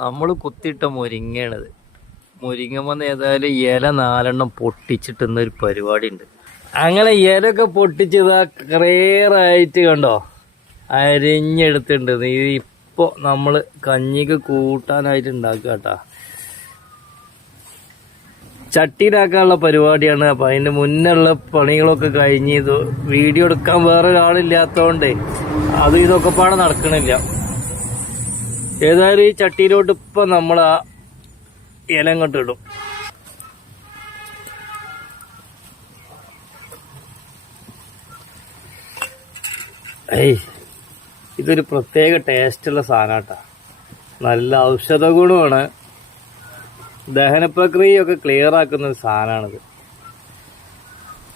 നമ്മൾ കുത്തിയിട്ട മുരിങ്ങയാണിത്. മുരിങ്ങ വന്ന് ഏതായാലും ഇല നാലെണ്ണം പൊട്ടിച്ചിട്ടുന്നൊരു പരിപാടി ഉണ്ട് അങ്ങനെ ഇലയൊക്കെ പൊട്ടിച്ചത് ക്രേറായിട്ട് കണ്ടോ? അരിഞ്ഞെടുത്തിട്ടുണ്ട്. നീ ഇപ്പോൾ നമ്മൾ കഞ്ഞിക്ക് കൂട്ടാനായിട്ട് ഉണ്ടാക്കുക കേട്ടാ. ചട്ടിയിലാക്കാനുള്ള പരിപാടിയാണ്. അപ്പം അതിന്റെ മുന്നുള്ള പണികളൊക്കെ കഴിഞ്ഞ് ഇത് വീഡിയോ എടുക്കാൻ വേറെ ഒരാളില്ലാത്തതുകൊണ്ട് അത് ഇതൊക്കെ പാടെ നടക്കണില്ല. ഏതായാലും ഈ ചട്ടിയിലോട്ട് ഇപ്പം നമ്മൾ ആ ഇല കൊണ്ടിടും ഏയ് ഇതൊരു പ്രത്യേക ടേസ്റ്റുള്ള സാധനമാട്ടാ നല്ല ഔഷധ ഗുണമാണ്. ദഹന പ്രക്രിയയൊക്കെ ക്ലിയർ ആക്കുന്ന ഒരു സാധനമാണിത്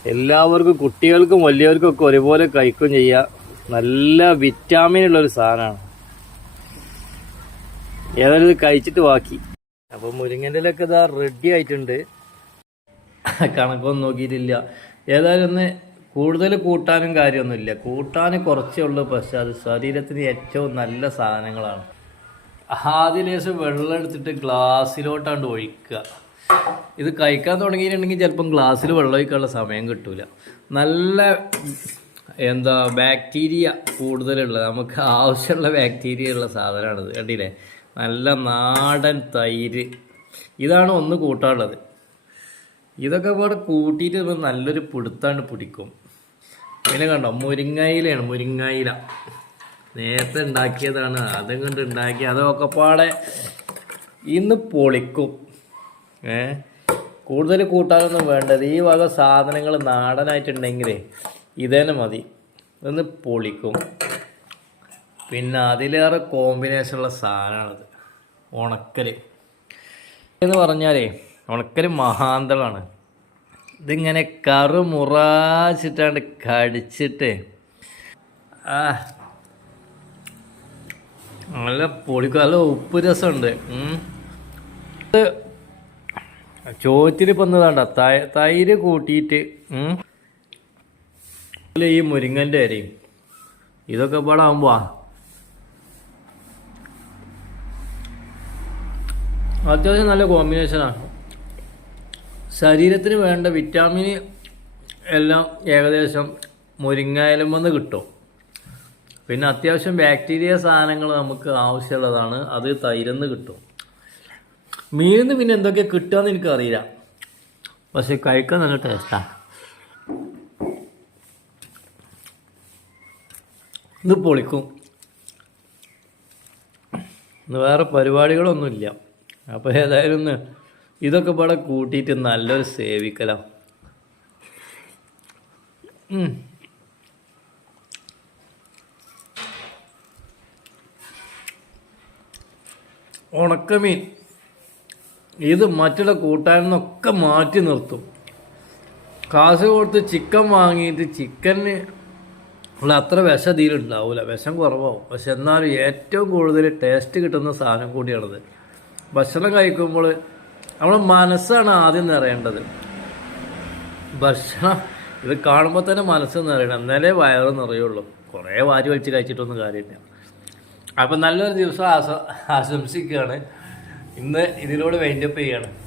എല്ലാവർക്കും കുട്ടികൾക്കും വലിയവർക്കും ഒക്കെ ഒരുപോലെ കഴിക്കുകയും ചെയ്യുക നല്ല വിറ്റാമിൻ ഉള്ള ഒരു സാധനമാണ് ഏതായാലും ഇത് കഴിച്ചിട്ട് ബാക്കി. അപ്പൊ മുരിങ്ങന്റെ ഇലൊക്കെ ഇതാ റെഡി ആയിട്ടുണ്ട്. കണക്കൊന്നും നോക്കിയിട്ടില്ല. ഏതായാലും ഒന്ന് കൂടുതൽ കൂട്ടാനും കാര്യമൊന്നുമില്ല കൂട്ടാൻ കുറച്ചേ ഉള്ളൂ പക്ഷെ അത് ശരീരത്തിന് ഏറ്റവും നല്ല സാധനങ്ങളാണ്. ആദ്യം ലേശം വെള്ളം എടുത്തിട്ട് ഗ്ലാസ്സിലോട്ടാണ്ട് ഒഴിക്കുക. ഇത് കഴിക്കാൻ തുടങ്ങിയിട്ടുണ്ടെങ്കിൽ ചിലപ്പം ഗ്ലാസ്സിൽ വെള്ളം ഒഴിക്കാനുള്ള സമയം കിട്ടൂല. നല്ല എന്താ ബാക്ടീരിയ കൂടുതലുള്ള നമുക്ക് ആവശ്യമുള്ള ബാക്ടീരിയ ഉള്ള സാധനമാണിത്. കണ്ടില്ലേ? നല്ല നാടൻ തൈര്. ഇതാണ് ഒന്ന് കൂട്ടാനുള്ളത്. ഇതൊക്കെ ഇവിടെ കൂട്ടിയിട്ട് നല്ലൊരു പിടുത്താണ് പിടിക്കും. പിന്നെ കണ്ടോ മുരിങ്ങയിലാണ് മുരിങ്ങയില. നേരത്തെ ഉണ്ടാക്കിയതാണ് അതും കൊണ്ട് ഉണ്ടാക്കി അതൊക്കെ പാടെ ഇന്ന് പൊളിക്കും. ഏ? കൂടുതൽ കൂട്ടാനൊന്നും വേണ്ടത്. ഈ വക സാധനങ്ങൾ നാടനായിട്ടുണ്ടെങ്കിൽ ഇതേനെ മതി. ഇന്ന് പൊളിക്കും. പിന്നെ അതിലേറെ കോമ്പിനേഷനുള്ള സാധനമാണത്. ഉണക്കൽ എന്ന് പറഞ്ഞാലേ ഉണക്കൽ മഹാന്തളാണ്. ഇതിങ്ങനെ കറുമുറാച്ചിട്ടാണ്ട് കടിച്ചിട്ട് നല്ല പൊളിക്കും നല്ല ഉപ്പ് രസമുണ്ട്. ചോറ്റിൽ പന്നതാണ്ട. തൈര് കൂട്ടിയിട്ട്. ഈ മുരിങ്ങന്റെ അരയും ഇതൊക്കെ പാടാകുമ്പോ അത്യാവശ്യം നല്ല കോമ്പിനേഷനാണ് ശരീരത്തിന് വേണ്ട വിറ്റാമിൻ എല്ലാം ഏകദേശം മുരിങ്ങയിലും വന്ന് കിട്ടും. പിന്നെ അത്യാവശ്യം ബാക്ടീരിയ സാധനങ്ങൾ നമുക്ക് ആവശ്യമുള്ളതാണ്. അത് തൈരെന്ന് കിട്ടും. മീനിന്ന് പിന്നെ എന്തൊക്കെ കിട്ടുകയെന്ന് എനിക്കറിയില്ല. പക്ഷെ കഴിക്കാൻ നല്ല ടേസ്റ്റാണ് ഇത് പൊളിക്കും. ഇന്ന് വേറെ പരിപാടികളൊന്നുമില്ല. അപ്പോൾ ഏതായാലും ഇതൊക്കെ ഇവിടെ കൂട്ടിയിട്ട് നല്ലൊരു സേവിക്കലാം. ഉണക്കമീൻ. ഇത് മറ്റുള്ള കൂട്ടാൻ നിന്നൊക്കെ മാറ്റി നിർത്തും. കാശ് കൊടുത്ത് ചിക്കൻ വാങ്ങിയിട്ട് ചിക്കന് ഉള്ള അത്ര വിഷം തീരുണ്ടാവില്ല വിഷം കുറവാവും. പക്ഷെ എന്നാലും ഏറ്റവും കൂടുതൽ ടേസ്റ്റ് കിട്ടുന്ന സാധനം കൂടിയാണത്. ഭക്ഷണം കഴിക്കുമ്പോൾ നമ്മുടെ മനസ്സാണ് ആദ്യം നിറയേണ്ടത്. ഭക്ഷണം ഇത് കാണുമ്പോൾ തന്നെ മനസ്സ് നിറയണം. എന്നാലേ വയറ് നിറയുള്ളൂ. കുറേ വാരി വലിച്ച് കഴിച്ചിട്ടൊന്നും കാര്യമില്ല. അപ്പം നല്ലൊരു ദിവസം ആശ ആശംസിക്കുകയാണ്. ഇന്ന് ഇതിലൂടെ വൈൻഡപ്പ് ചെയ്യാണ്.